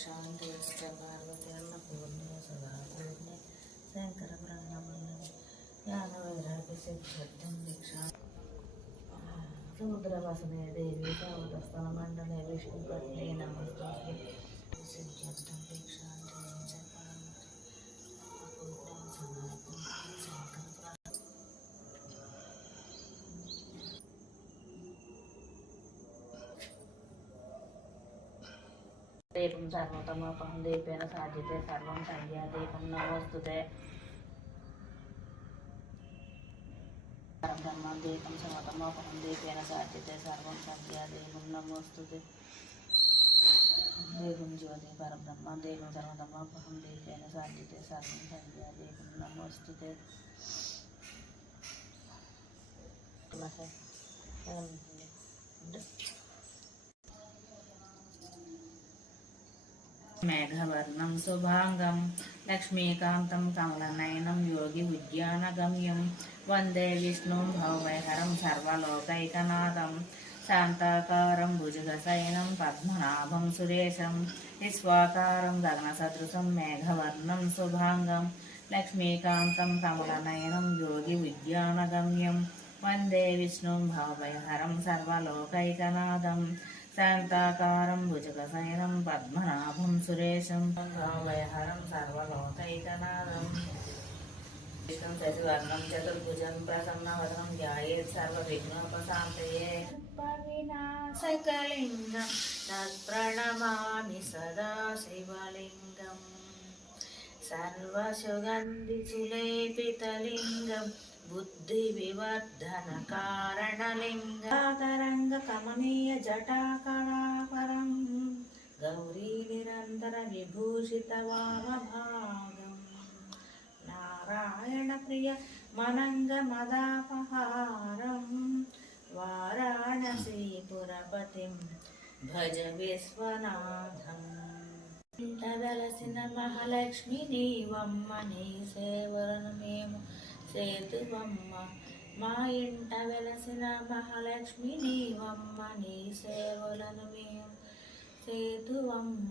शांति भागवतीर्ण पूर्ण सदा पूर्ण शंकर ब्रह्म या नवैराग सिद्धार्थम दीक्षा భిక్షా సముద్రవసనే దేవి పర్వతస్థల మండలే విష్ణుపత్ని నమస్తే సిద్ధ్యర్థం భిక్షాంతిశ్చ పార్వతీ పూర్ణే సదా పూర్ణే శంకర దీపం సర్వతమోపహం దీపేన సాధ్యతే సర్వం సంధ్యా దీపం నమోస్తుతే ब्रह्मदेवं समतमोपहं दीपेन साध्यते सर्वं सन्ध्यादेवं नमोऽस्तु ते देवं ज्योति परब्रह्म साध्यते सर्वं सन्ध्यादेवं नमोऽस्तु మేఘవర్ణం శుభాంగం లక్ష్మీకాంతం కమలనయనం యోగి ఉద్యానగమ్యం వందే విష్ణుం భవైహరం సర్వలోకైకనాథం శాంతాకారం భుజగశయనం పద్మనాభం సురేశం విశ్వాకారం గగనసదృశం మేఘవర్ణం శుభాంగం లక్ష్మీకాంతం కమలనయనం యోగి ఉద్యానగమ్యం వందే విష్ణుం భవభయహరం సర్వలోకైకనాథం శాంతాకారం భుజగశయనం పద్మనాభం సురేశం భవభయహరం సర్వలోకైకనాథం విష్ణుం శశివర్ణం చతుర్భుజం ప్రసన్నవదనం ధ్యాయేత్ సర్వవిఘ్నోపశాంతయే. వినాశకలింగం తత్ప్రణమామి సదా శివలింగం. సర్వసుగంధిసులేపితలింగం బుద్ధి వివర్ధన కారణలింగాకరంగ కమనీయ జటాకళాపరం గౌరీ నిరంతర విభూషిత వామభాగం. నారాయణ ప్రియ మనంగ మదాపహారం. వారాణసీపురపతిం భజ విశ్వనాథం. వెలసిన మహాలక్ష్మి నీవమ్మ నీ సేవలను మేము సేతువమ్మ మా ఇంట వెలసిన మహాలక్ష్మి నీవమ్మ నీ సేవలను మేము సేతువమ్మ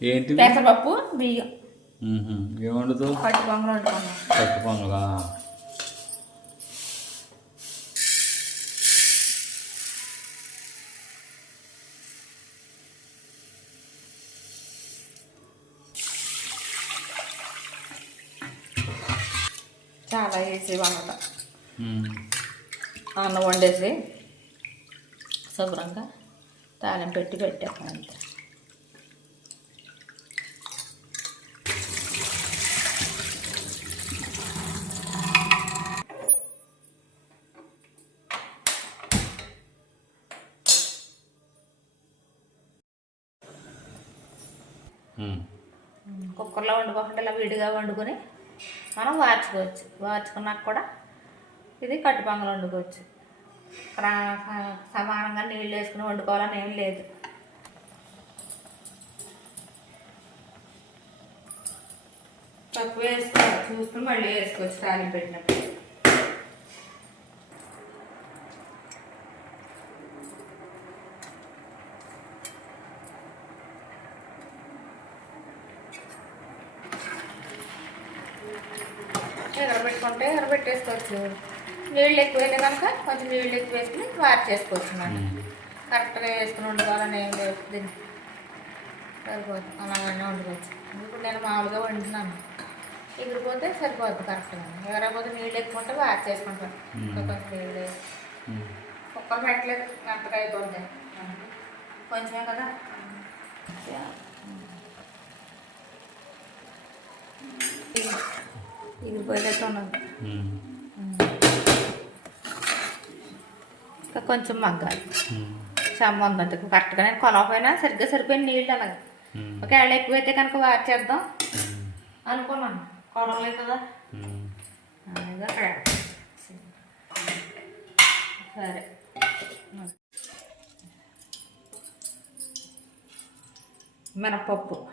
ఏంటి పెసరపప్పు బియ్యం. ఏమండదు? పట్టు పొంగల్ వండుకున్నాం. పట్టు పొంగలా? చాలా వేసి ఉమ్. అన్నం వండేసి శుభ్రంగా తాళం పెట్టి పెట్టాం అంతే. కుక్కర్లో వండుకోకుండా ఇలా విడిగా వండుకొని మనం వార్చుకోవచ్చు. వార్చుకున్నాక కూడా ఇది కట్టుపొంగలు వండుకోవచ్చు. సమానంగా నీళ్ళు వేసుకుని వండుకోవాలని ఏం లేదు. తక్కువ వేసుకోవచ్చు చూసుకుని మళ్ళీ వేసుకోవచ్చు తాలింపు పెట్టినప్పుడు. ఎగరబెట్టేసుకోవచ్చు నీళ్ళు ఎక్కువైనా కనుక కొంచెం నీళ్ళు ఎక్కువ వేసుకుని వార్ చేసుకోవచ్చు మనం. కరెక్ట్గా వేసుకుని వండుకోవాలని ఏం లేదు. దీన్ని సరిపోతుంది అలాగనే వండుకోవచ్చు. ఇప్పుడు నేను మామూలుగా వండుతున్నాను. ఎగిరిపోతే సరిపోద్ది కరెక్ట్గా. ఎగరకపోతే నీళ్ళు ఎక్కువ ఉంటే వార్ చేసుకుంటాను కొంచెం నీళ్ళు. కుక్కర్ పెట్టలేదు గంటగా అయిపోద్ది కొంచెమే కదా. ఎగిరిపోయేటట్టు ఉన్నది ఇంకా కొంచెం మగ్గాలి. చెమ్మ ఉందంటే కరెక్ట్గా నేను కొలవపోయినా సరిగ్గా సరిపోయిన నీళ్ళు అలాగే. ఒకవేళ ఎక్కువైతే కనుక వార్ చేద్దాం. అనుకున్నాను కొలవలేదు కదా. అలాగే సరే. మినపప్పు.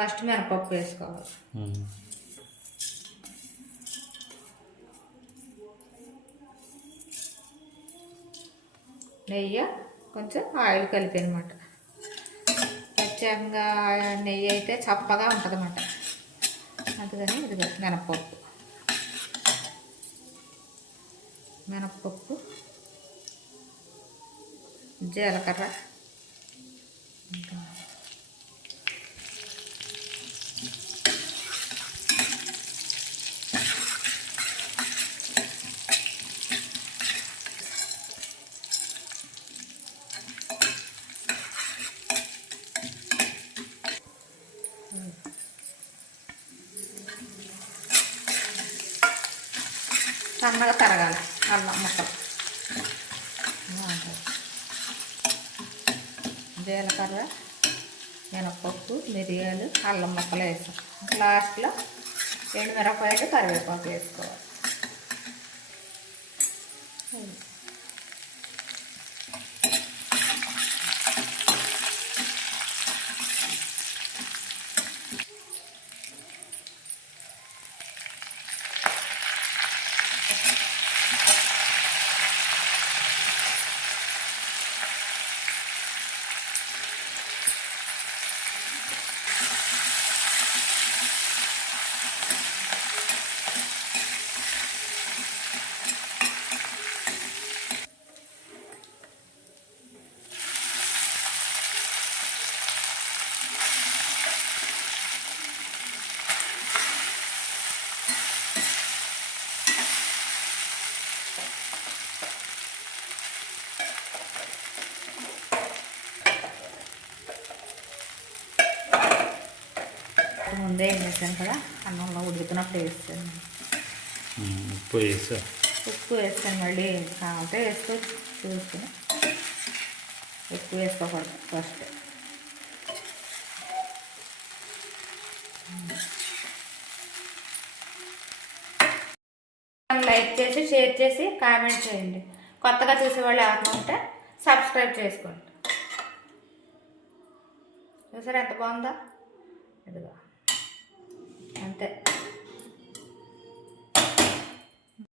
ఫస్ట్ మినపప్పు వేసుకోవాలి. నెయ్యి కొంచెం ఆయిల్ కలిపి అనమాట ప్రత్యేకంగా నెయ్యి అయితే చప్పగా ఉంటుంది అన్నమాట అందుకని ఇది మినపప్పు మినపప్పు జీలకర్ర ఇంకా సన్నగా తరగాలి. అల్లం ముక్కలు. జీలకర్ర మినపప్పు మిరియాలు అల్లం ముక్కలు వేసాం. లాస్ట్లో ఎండు మిరపకాయలు కరివేపాకు వేసుకోవాలి. ముందే ఏం చేశాను కదా అన్నంలో ఉడుకుతున్నప్పుడు వేస్తాను. ఉప్పు వేసా. ఉప్పు వేస్తాను మళ్ళీ కావాలంటే వేసుకోవచ్చు చూసుకుని ఎక్కువ వేసుకోకూడదు ఫస్ట్ లైక్ చేసి షేర్ చేసి కామెంట్ చేయండి. కొత్తగా చూసేవాళ్ళు ఎవరైనా ఉంటే సబ్స్క్రైబ్ చేసుకోండి. చూసారా ఎంత బాగుందో? ఇదిగో. అంతే